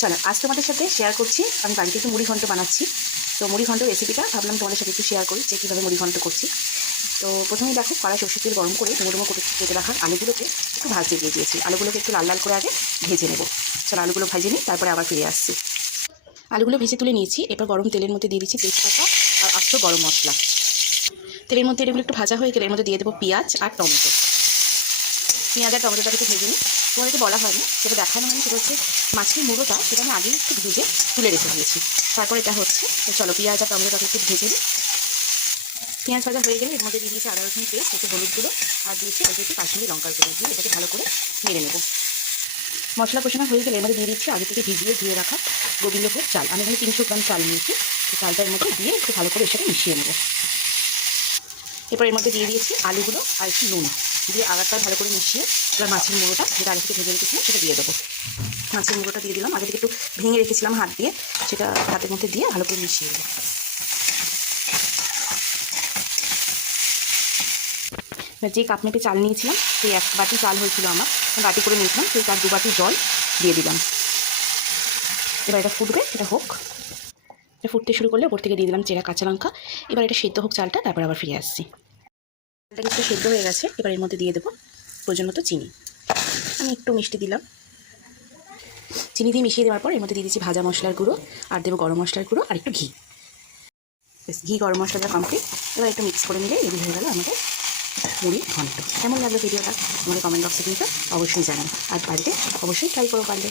চলো আজ তোমাদের সাথে শেয়ার করছি আমি বাড়িতে একটু মুড়ি ঘন্ট বানাচ্ছি। তো মুড়ি ঘন্ট রেসিপিটা ভাবলাম তোমাদের সাথে একটু শেয়ার করি যে কীভাবে মুড়ি ঘন্ট করছি। তো প্রথমেই দেখো কড়াই সরষের তেল গরম করে ডুমো ডুমো করে কেটে রাখা আলুগুলোকে একটু ভাজতে দিয়ে দিয়েছি। আলুগুলোকে একটু লাল লাল করে আগে ভেজে নেব। চলো আলুগুলো ভাজে নিই, তারপরে আবার ফিরে আসছি। আলুগুলো ভেজে তুলে নিয়েছি। এবার গরম তেলের মধ্যে দিয়ে দিচ্ছি তেজপাতা আর আস্ত গরম মশলা। তেলের মধ্যে এগুলো একটু ভাজা হয়ে গেলে এর মধ্যে দিয়ে দেবো পেঁয়াজ আর টমেটো। পেঁয়াজ আর টমেটোটাকে একটু ভেজে নিই। তোমাদেরকে বলা হয়নি, সেটা দেখানো হয়নি, সেটা হচ্ছে মাছের মুড়োটা সেটা আমি আগেই একটু ভেজে তুলে রেখে দিয়েছি। তারপর এটা হচ্ছে, তো চলো পেঁয়াজ আর টমেটোটাকে একটু ভেজে নিই। পেঁয়াজ ভাজা হয়ে গেলে এর মধ্যে দিয়ে দিয়েছি আদা রসুন পেস্ট, একটু হলুদ গুঁড়ো আর দিয়েছি অল্প একটু কাশ্মীরি লঙ্কার গুঁড়ো দিয়ে এটাকে ভালো করে নেড়ে নেব। মশলা কষানো হয়ে গেলে এর মধ্যে দিয়ে দিচ্ছি আগে থেকে ভিজিয়ে ধুয়ে রাখা গোবিন্দভোগ চাল। আমি এখানে 300 গ্রাম চাল নিয়েছি। সেই চালটার মধ্যে দিয়ে একটু ভালো করে এর সাথে মিশিয়ে নেব। এরপর এর মধ্যে দিয়ে দিয়েছি আলুগুলো আর একটু নুন দিয়ে আগারটা ভালো করে মিশিয়ে এবার মাছের মুড়োটা যেটা আগে থেকে ভেজে রেখেছিলাম সেটা দিয়ে দেবো। মাছের মুড়োটা দিয়ে দিলাম, আগে থেকে একটু ভেঙে রেখেছিলাম হাত দিয়ে, সেটা হাতের মধ্যে দিয়ে ভালো করে মিশিয়ে দেবো। এবার যে কাপ মেপে চাল নিয়েছিলাম সেই 1 বাটি চাল হয়েছিল আমার, বাটি করে নিয়েছিলাম, সেই তার 2 বাটি জল দিয়ে দিলাম। এবার এটা ফুটবে, এটা হোক। এটা ফুটতে শুরু করলে ওপর থেকে দিয়ে দিলাম চেরা কাঁচা লঙ্কা। এবার এটা সেদ্ধ হোক চালটা, তারপর আবার ফিরে আসছি। চালটা কিছু সেদ্ধ হয়ে গেছে, এবার এর মধ্যে দিয়ে দেবো প্রয়োজন মতো চিনি। আমি একটু মিষ্টি দিলাম। চিনি দিয়ে মিশিয়ে দেওয়ার পর এর মধ্যে দিয়ে দিচ্ছি ভাজা মশলার গুঁড়ো আর দেবো গরম মশলার গুঁড়ো আর একটু ঘি। বেশ, ঘি গরম মশলাটা কমপ্লিট। এবার একটু মিক্স করে নিলে রেডি হয়ে গেল আমাদের মুড়ি ঘন্ট। কেমন লাগলো ভিডিওটা আমাদের কমেন্ট বক্সে কিন্তু অবশ্যই জানান, আর বাড়িতে অবশ্যই ট্রাই করো পারলে।